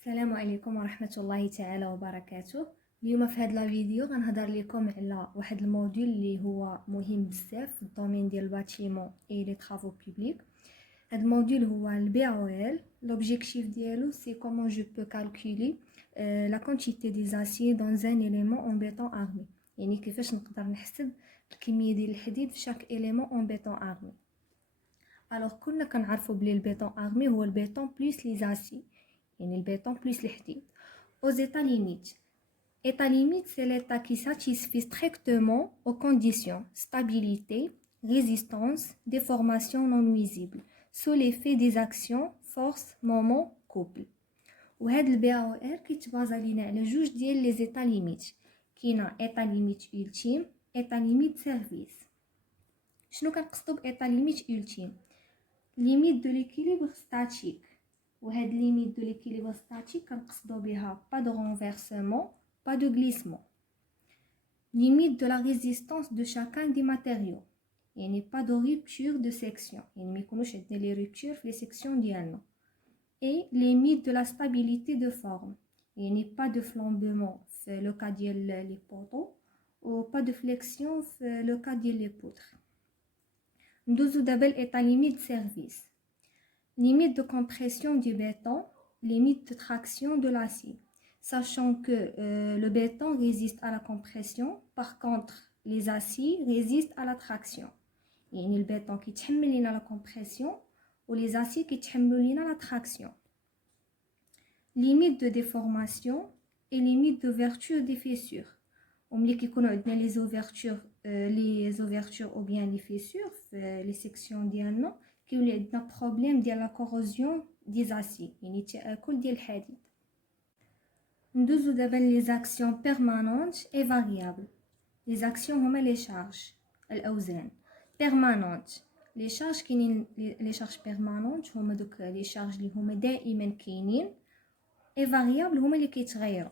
السلام عليكم ورحمة الله تعالى وبركاته. اليوم في هذا الفيديو غنهضر لكم على واحد الموديول اللي هو مهم بزاف في الدومين ديال الباتيمون اي لي طرافو بوبليك. هذا الموديول هو البي او ال. لوبجيكتيف ديالو سي كومون جو بو كالكولي لا كونتيتي دي زاسي دون ان اليمون اون بيتون ارمي، يعني كيفاش نقدر نحسب الكميه ديال الحديد في شاك اليمون اون بيتون ارمي. الوغ كنا كنعرفوا بلي البيتون ارمي هو البيتون بلس لي زاسي، يعني le béton plus les hadid. Aux états limites. État limite, c'est l'état qui satisfait strictement aux conditions stabilité, résistance, déformation non nuisible, sous l'effet des actions, force, moment, couple. وهاد الBAOR كيتبازا لينا على جوج ديال les états limites. كاينه état limite ultime, état limite service. شنو كنقصدو بétat limite ultime؟ limite de l'équilibre statique. وهاد limite de l'équilibre statique كنقصدو بها pas de renversement, pas de glissement. Limite de la résistance de chacun des matériaux, يعني pas de rupture de section، يعني ميكونوش عندنا les ruptures في les sections ديالنا. Et limite de la stabilité de forme، يعني pas de flambement في le cas ديال les poteaux ou pas de flexion في le cas ديال les poutres. ندوزو دابا l'état limite de service. Limite de compression du béton, limite de traction de l'acier. Sachant que le béton résiste à la compression, par contre, les aciers résistent à la traction. يعني le béton qui تحمل لنا la compression ou les aciers qui تحملوا لنا la traction. Limite de déformation et limite d'ouverture des fissures. وملي كيكونوا عندنا les ouvertures ou bien les fissures في les sections ديالنا كيولي عندنا بروبليم ديال لا كوروزيون دي زاسي، يعني تاكل ديال الحديد. ندوزو دابا لي زاكسيون بيرمانونت اي فاريابل. لي زاكسيون هما لي شارج الاوزان بيرمانونت. لي شارج كاينين لي شارج بيرمانونت هما دوك لي شارج اللي هما دائما كاينين، اي فاريابل هما اللي كيتغيروا.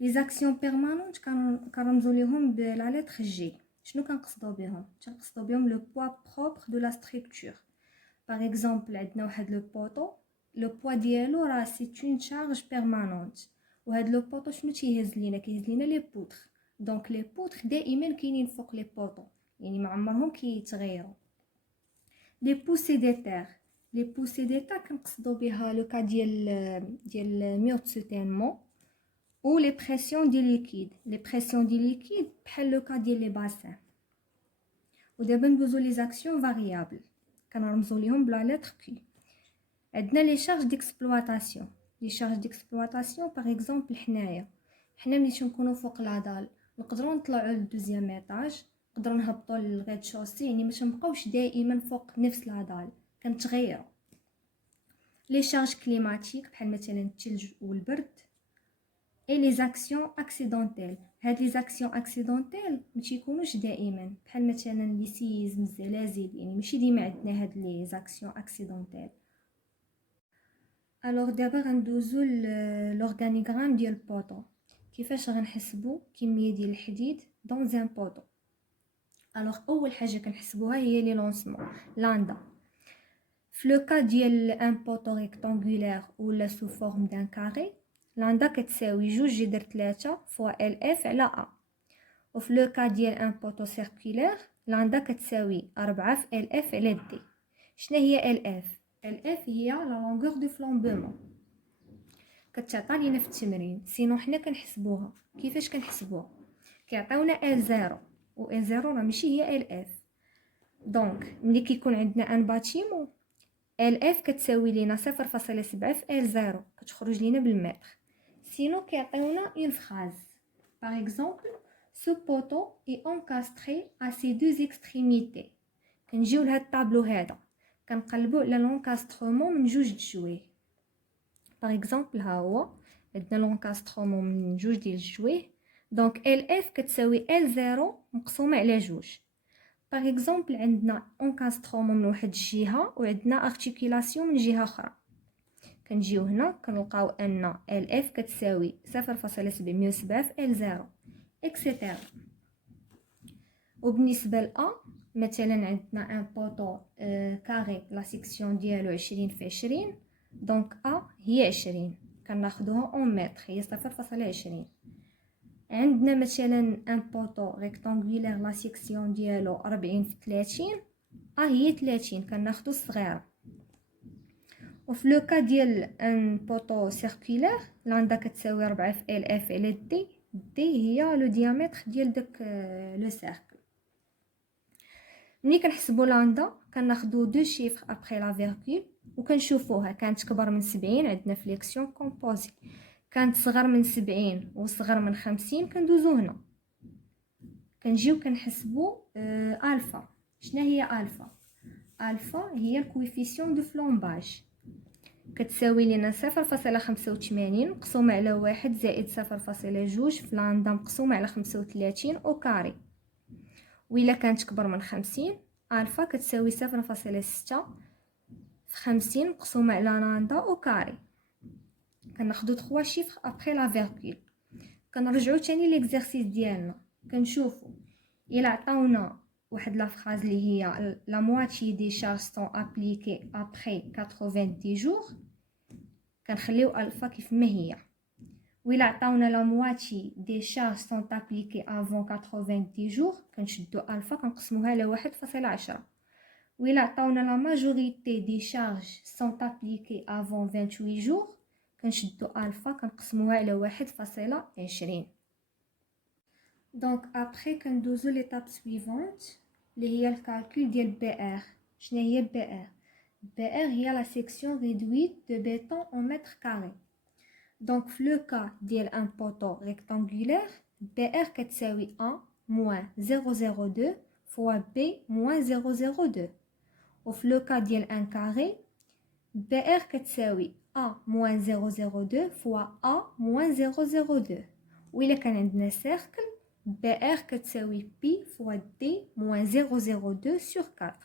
لي زاكسيون بيرمانونت كنرمزو ليهم بلا لتر جي. شنو كنقصدو بهم؟ كنقصدو بهم لو بوا بروبر دو لا ستركتور. باغ اكزومبل عندنا واحد لو بوطو، لو بوا ديالو راه سي اون شارج بيرمانونت، وهاد لو بوطو شنو تيهز لينا؟ كيهز لينا لي بوتر. دونك لي بوتر دائما كاينين فوق لي بوطو، يعني ما عمرهم كيتغيروا. لي بوسي دي تير. لي بوسي دي تير كنقصدو بها لو كا ديال ميور دو سوتينمون ou les pressions du liquide. Les pressions du liquide بحال لو كا ديال لي باسين. ودابا ندوزو لي زاكسيون فاريابل كنرمزو ليهم بلا لتر كي. عندنا لي شارج ديكسبلواتاسيون. لي شارج ديكسبلواتاسيون باغ اكزومبل حنا ملي تنكونوا فوق لادال نقدروا نطلعوا للدوزيام ايطاج، نقدروا نهبطوا للغيد شوسي، يعني ما تنبقاوش دائما فوق نفس لادال، كنتغيروا. لي شارج كليماتيك بحال مثلا الثلج والبرد. et les actions accidentelles. هاد les actions accidentelles ماشي يكونوش دائما، بحال مثلا لي سيزم الزلازل، يعني ماشي ديما عندنا هاد لي actions accidentelles. الوغ دابا غندوزو لورغانيغرام ديال البوطو. كيفاش غنحسبوا كميه ديال الحديد دون ان بوطو؟ الوغ اول حاجه كنحسبوها هي لي لونسمون لاندا. في لو كا ديال ان بوطو ريكتانغولير ولا سو فورم دان كاري، لاندا كتساوي 2/3 فوا ال اف على ا. وفي لو كا ديال ان بوطو سيركولير لاندا كتساوي 4 في ال اف على دي. شنو هي ال اف؟ ال اف هي لا لونغور دو فلامبومون، كتعطى لينا في التمرين. سينو حنا كنحسبوها كيفاش كنحسبوها؟ كيعطيونا ال 0 و ال 0 راه ماشي هي ال اف. دونك ملي كيكون عندنا ان باتيمون ال اف كتساوي لينا 0.7 في ال 0 كتخرج لينا بالمتر. Sinon, كيعطيونا une phrase. Par exemple, ce poteau est encastré à ses deux extrémités. كنجيو لهاد الطابلو هذا كنقلبوا على l'encastrement من جوج الجويه. Par exemple ها هو عندنا l'encastrement من جوج ديال الجويه، دونك ال اف كتساوي ال 0 مقسومه على جوج. Par exemple عندنا encastrement من واحد الجهه وعندنا articulation من جهه اخرى. كنجيو هنا كنلقاو ان ال اف كتساوي 0.707 في ال 0 اكسيتيرا. وبالنسبه ل ا مثلا عندنا ان بوطو كاري لا سيكسيون ديالو 20 في 20، دونك ا هي 20. كناخدوها اون متر، هي 0.20. عندنا مثلا ان بوطو ريكتانغولير لا سيكسيون ديالو 40 في 30، هي 30 كناخدو الصغيره. وفي لو كا ديال ان بوطو سيركولير لاندا كتساوي 4 في ال اف على دي، دي هي لو ديامتر ديال داك لو سيركل. ملي كنحسبوا لاندا كناخدو دو شيفر ابري لا فيرغول وكنشوفوها كانت كبر من 70 عندنا فليكسيون كومبوزي، كانت صغر من 70 وصغر من 50 كندوزو هنا كنجيو كنحسبوا الفا. شنو هي الفا؟ الفا هي الكويفيسيون دو فلومباج، كتساوي لنا 0.85 مقسومه على 1 زائد 0.2 في لاندا مقسومه على 35 او كاري. وإلا كانت كبر من 50 الفا كتساوي 0.6 في 50 مقسومه على لاندا او كاري. كناخدو 3 شيفر ابري لا فيرغول. كنرجعو تاني ليكزارسيس ديالنا كنشوفو الا عطاونا واحد لا فراز اللي هي لا موitié دي شارج سون ابليكي ابري 90 جور كنخليو الفا كيف ما هي. وإلا عطاونا لا موitié دي شارج سون ابليكي افون 90 جور كنشدو الفا كنقسموها على 1.10. وإلا عطاونا لا ماجوريتي دي شارج سون ابليكي افون 28 جور كنشدو الفا كنقسموها على 1.20. دونك ابري كندوزو ليطاب سويفونت اللي هي الكالكول ديال بي ار. شنو هي بي ار؟ بي ار هي لا سيكسيون ريدويت دو بيتون اون متر كاري. دونك في لو كا ديال ان بوطو ريكتانغولير بي ار كتساوي 1 موان 002 فوا بي موان 002. وفي لو كا ديال ان كاري بي ار كتساوي a موان 002 فوا a موان 002. وإلا كان عندنا سيركل بي ار كتساوي بي فوا دي موان 002 سور 4.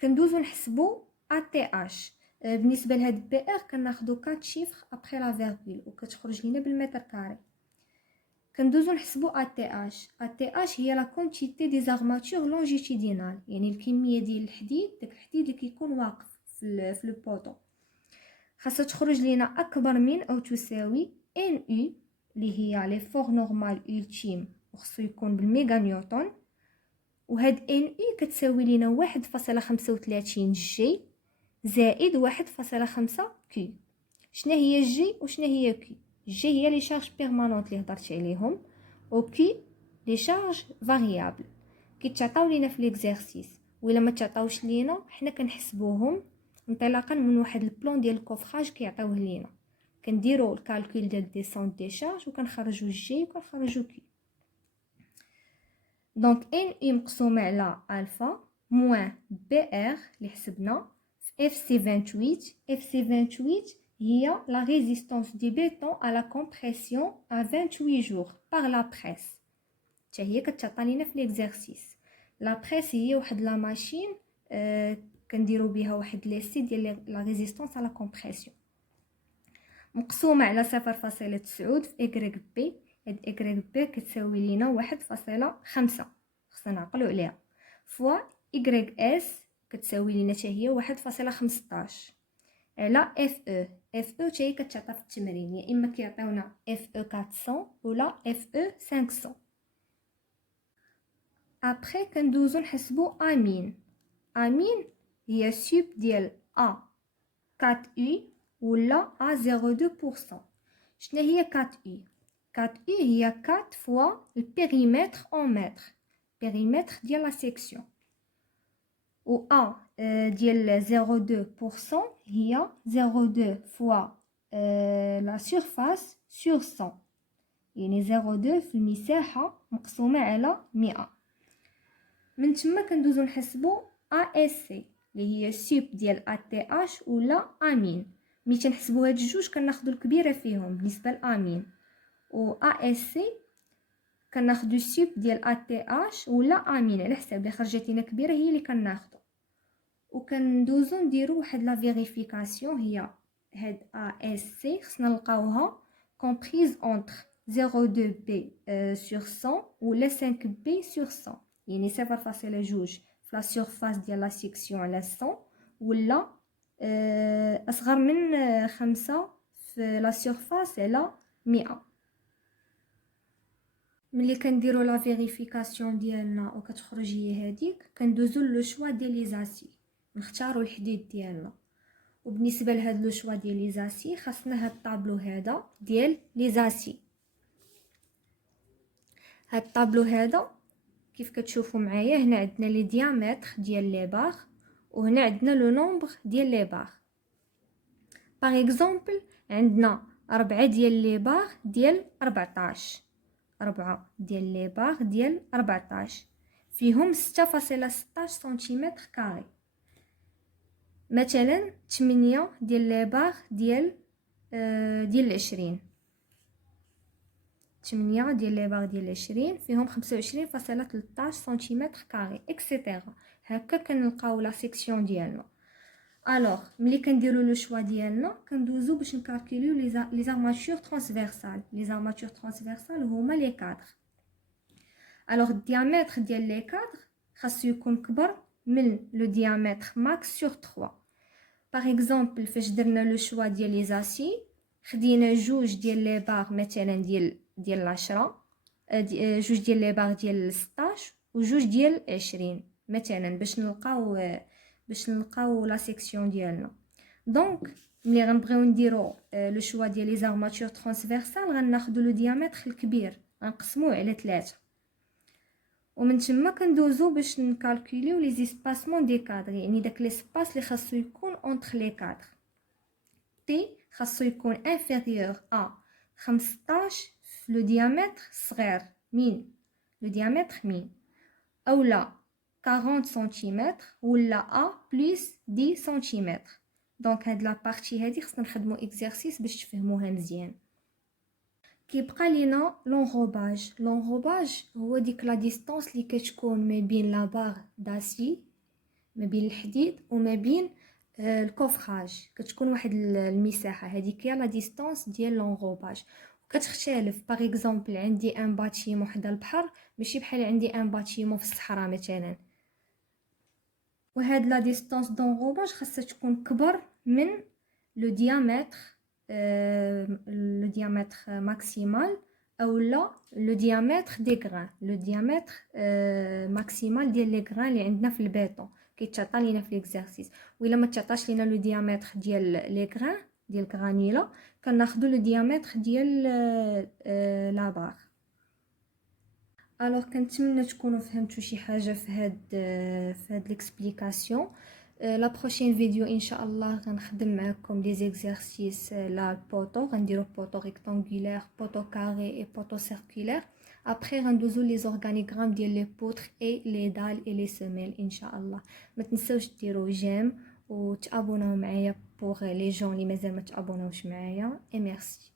كندوزو نحسبو ا تي اش. بالنسبه لهاد بي ار كناخدو 4 شيفر ابري لا فيرغول وكتخرج لينا بالمتر كاري. كندوزو نحسبو ا تي اش. ا تي اش هي لا كونتيتي دي زارماتور لونجيتودينال، يعني الكميه ديال الحديد، داك الحديد اللي كيكون واقف في لو بوطو خاصها تخرج لينا اكبر من او تساوي ان يو اللي هي لي فور نورمال ultime وخصو يكون بالميغا نيوتن. وهاد ان اي كتساوي لينا 1.35 جي زائد 1.5 كي. شنو هي جي وشنو هي كي؟ جي هي لي شارج بيرمانونت اللي هضرت عليهم، و كي لي شارج فاريابل كيتعطاو لينا في ليكزارسيس. ولا ما تعطاوش لينا حنا كنحسبوهم انطلاقا من واحد البلان ديال الكوفراج كيعطيوه لينا. كنديروا الكالكول ديال ديسونت دي شارج وكنخرجوا جي وكنخرجوا كي. دونك ان اي مقسومه على الفا موان بي ار اللي حسبنا في اف سي 28. اف سي 28 هي لا ريزيستانس دي بيتون à la compression à 28 jours par la presse. حتى هي كتعطى لينا في ليكزارسيس. لا بريس هي واحد لا ماشين كنديروا بها واحد ليسي ديال لا ريزيستانس على كومبريسيون مقسومه على 0.9 في اكغيك بي. هاد اكغيك بي كتساوي لينا 1.5 خصنا نعقلوا عليها فوا اكغيك اس كتساوي لينا حتى هي 1.15 على اف او. اف او حتى هي كتعطى في التمرين، يا اما كيعطيونا اف او 400 ولا اف او 500. ابري كندوزو نحسبو امين. امين هي سوب ديال ا 4 u ولا ا 0.2%. شنو هي 4 u؟ 4 u هي 4 فوا البيريمتر اون متر، بيريمتر ديال لا سيكسيون. و ا ديال 0.2% هي 0.2 فوا لا سيرفاس سور 100، يعني 0.2 في المساحه مقسومه على 100. من تما كندوزو نحسبو ا اس سي اللي هي سوب ديال ا تي اش ولا امين. ملي تنحسبو هاد الجوج كناخدو الكبيره فيهم بالنسبه لامين، و ا اس سي كناخدو سوب ديال ا تي اش ولا امين على حساب اللي خرجت لينا كبيره هي اللي كناخدو. وكندوزو نديرو واحد لا فيريفيكاسيون هي هاد ا اس سي خصنا نلقاوها كومبريز اونتر 0.2 بي سور 100 ولا 5 بي سور 100، يعني 0.2 في لا سيرفاس ديال لا سيكسيون على 100 ولا اصغر من 5 في لا سيرفاس على 100. ملي كنديرو لا فيريفيكاسيون ديالنا وكتخرج هي هذيك، كندوزو لو شوا ديال لي زاسي، نختاروا الحديد ديالنا. وبالنسبه لهاد لو شوا ديال لي زاسي خاصنا هاد الطابلو هذا ديال لي زاسي. هاد الطابلو هذا كيف كتشوفوا معايا، هنا عندنا لي ديامتر ديال لي بار، وهنا عندنا لو نومبر ديال لي بار. باغ اكزومبل عندنا 4 ديال لي بار ديال 14، 4 ديال لي بار ديال 14 فيهم 6.16 سنتيمتر كاري. مثلا 8 ديال لي بار ديال 20، 8 ديال لي بار ديال 20 فيهم 25.13 سنتيمتر كاري اكسيتيرا. هكا كنلقاو لا سيكسيون ديالنا. الوغ ملي كنديروا لو شوا ديالنا كندوزو باش نكالكوليو لي زارماتور ترانسفيرسال. لي زارماتور ترانسفيرسال هما لي كادر. الوغ الديامتر ديال لي كادر خاصو يكون كبر من لو ديامتر ماكس سور 3. باغ اكزومبل فاش درنا لو شوا ديال لي زاسي خدينا جوج ديال لي بار مثلا ديال 10، جوج ديال لي بار ديال 16 وجوج ديال 20 مثلا باش نلقاو لا سيكسيون ديالنا. دونك ملي غنبغيو نديرو لو شوا ديال لي زارماتور ترانسفيرسال غناخدو لو ديامتر الكبير غنقسموه على 3، ومن تما كندوزو باش نكالكوليو لي زيسباسمون دي كادر، يعني داك ليسباس اللي خاصو يكون اونطر لي كادر. تي خاصو يكون انفيريور ا 15 في لو ديامتر صغير من لو ديامتر مين، اولا 40 سنتيمتر ولا ا بلس 10 سنتيمتر. دونك هاد لا بارتي هادي خصنا نخدمو اكزرسيس باش تفهموها مزيان. كيبقى لينا لونغوباج هو ديك لا ديستانس اللي كتكون ما بين لا بار داسي، ما بين الحديد وما بين الكوفراج، كتكون واحد المساحه، هذيك هي لا ديستانس ديال لونغوباج. وكتختلف باغ اكزومبل عندي ان باتيمون حدا البحر ماشي بحال عندي ان باتيمون في الصحراء مثلا. وهاد لا ديستانس دونغوباج خاصها تكون كبر من لو ديامتر ماكسيمال اولا لو ديامتر دي غران، لو ديامتر ماكسيمال ديال لي غران اللي عندنا في البيطون كيتعطى لينا في ليكزارسيس. وإلا ما تعطاش لينا لو ديامتر ديال لي غران ديال غرانيلا كناخذوا لو ديامتر ديال لا بار. الوغ كنتمنى تكونوا فهمتوا شي حاجه في هاد ليكسبليكاسيون. لا بروشين فيديو ان شاء الله غنخدم معكم دي زيكزارسيس لا بوطو، غنديرو بوطو ريكتانغولير، بوطو كاري اي بوطو سيركولير. ابري غندوزو لي زورغانيغرام ديال لي بوتر اي لي دال اي لي سيميل ان شاء الله. ما تنساوش ديروا جيم وتابوناو معايا بوغ لي جون اللي مازال ما تابوناوش معايا. اي ميرسي.